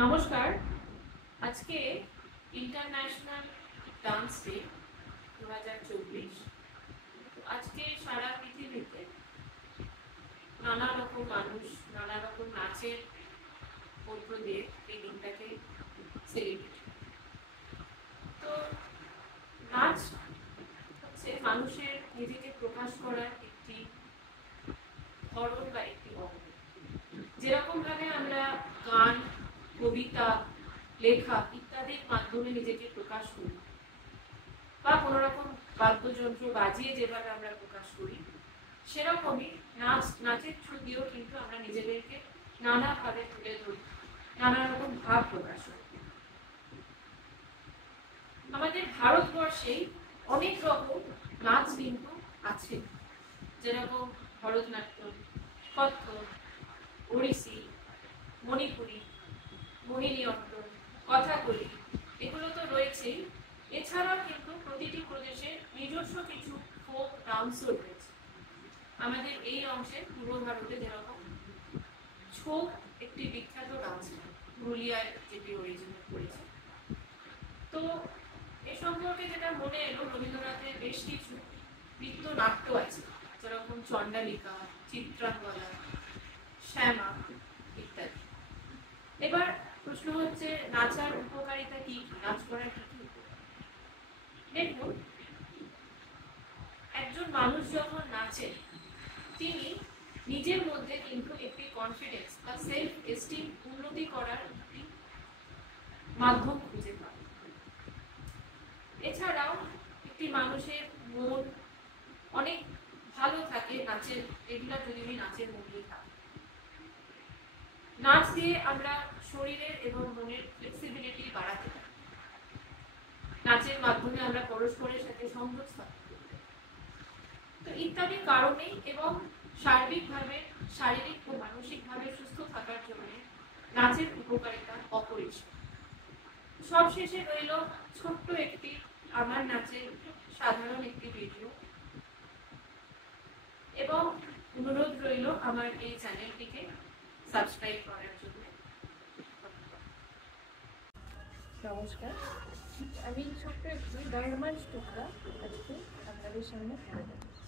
নমস্কার। আজকে international dance day 2024। আজকে সারা পৃথিবীতে নানা রকম মানুষ নানা রকম নাচের মধ্য দিয়ে এই দিনটাকে সেলিব্রেট। তো নাচ হচ্ছে মানুষের নিজেকে প্রকাশ করার একটি ধরন বা একটি অঙ্গ। যেরকম ভাবে আমরা গান, কবিতা, লেখা ইত্যাদির মাধ্যমে নিজেকে প্রকাশ করি বা কোনো রকম বাদ্যযন্ত্র বাজিয়ে যেভাবে আমরা প্রকাশ করি, সেরকমই নাচের থ্রু দিয়েও কিন্তু আমরা নিজেদেরকে নানাভাবে তুলে ধরি, নানা রকম ভাব প্রকাশ করি। আমাদের ভারতবর্ষেই অনেক রকম নাচ কিন্তু আছে, যেরকম ভরতনাট্যম, কত্থক, ওড়িশি, মণিপুরি, মোহিনীঅট্টম, কথাকলি, এগুলো তো রয়েছেই। এছাড়াও কিন্তু প্রতিটি প্রদেশের নিজস্ব কিছু ফোক ডান্সও রয়েছে। আমাদের এই অংশে পূর্ব ভারতে যেরকম ছৌ একটি বিখ্যাত ডান্স, পুরুলিয়ায় যেটি অরিজিনেট করেছে। তো এ সম্পর্কে যেটা মনে এলো, রবীন্দ্রনাথের বেশ কিছু নৃত্যনাট্য আছে, যেরকম চণ্ডালিকা, চিত্রাঙ্গদা, শ্যামা ইত্যাদি। এবার প্রশ্ন হচ্ছে, নাচার উপকারিতা কি? নাচ করার কি কি উপকার? দেখুন, একজন মানুষ যখন নাচে, তিনি নিজের মধ্যে কিন্তু একটি কনফিডেন্স বা সেলফ এস্টিম উন্নতি করার একটি মাধ্যম খুঁজে পায়। এছাড়াও একটি মানুষের মন অনেক ভালো থাকে নাচের, রেগুলার যদি নাচের মধ্যে থাকে। নাচ দিয়ে আমরা শরীরের এবং মনের ফ্লেক্সিবিলিটি বাড়াতে পারি। নাচের মাধ্যমে আমরা পরস্পরের সাথে সংযোগ স্থাপন করতে পারি। তো ইত্যাদি কারণেই এবং সার্বিকভাবে শারীরিক ও মানসিকভাবে সুস্থ থাকার জন্য নাচের উপকারিতা অপরিসীম। সবশেষে রইল ছোট্ট একটি আমার নাচের সাধারণ একটি ভিডিও, এবং অনুরোধ রইল আমার এই চ্যানেলটিকে সাবস্ক্রাইব করার জন্য। নমস্কার, আমি ছোট্ট একটি ডায়মন্ড টুকরা আজকে আপনাদের সামনে তুলে ধরেছি।